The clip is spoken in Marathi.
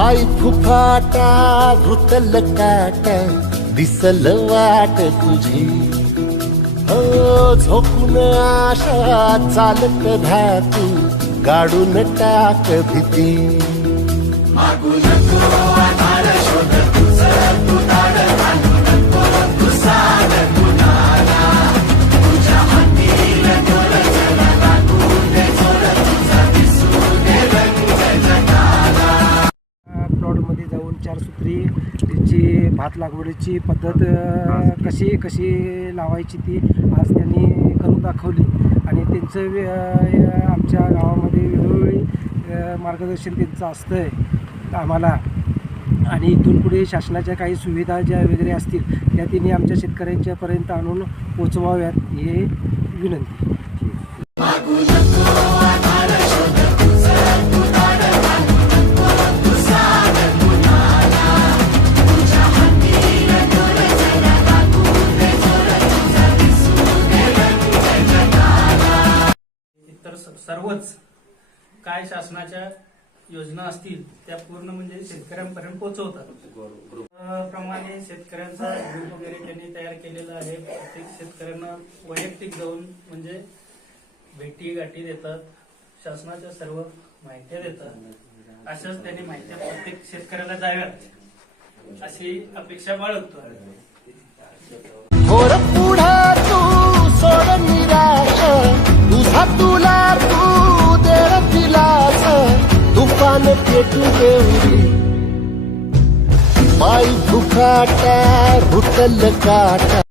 पाय फुफाटा रुतल काट दिसल वाट तुझी. हो झोपून आशा चालत धातू गाडून टाक भीती. प्लॉटमध्ये दोन चार सूत्री त्यांची भात लागवडीची पद्धत कशी कशी लावायची ती आज त्यांनी करून दाखवली. आणि त्यांचं वे- आमच्या गावामध्ये वेळोवेळी मार्गदर्शन त्यांचं असतं आहे आम्हाला. आणि इथून पुढे शासनाच्या काही सुविधा ज्या वगैरे असतील त्या तिने आमच्या शेतकऱ्यांच्यापर्यंत आणून पोचवाव्यात हे विनंती. तर सर्वच काय शासनाच्या योजना असतील त्या पूर्ण म्हणजे शेतकऱ्यांपर्यंत पोहोचवतात. प्रमाणे शेतकऱ्यांचा ग्रुप वगैरे त्यांनी तयार केलेला आहे. प्रत्येक शेतकऱ्यांना वैयक्तिक जाऊन म्हणजे भेटी गाठी देतात. शासनाच्या सर्व माहित्या देतात. अशाच त्यांनी माहित्या प्रत्येक शेतकऱ्याला जाव्यात अशी अपेक्षा बाळगतो तुफान पेटू देवरी पाय फुकाटा रुतल काटा.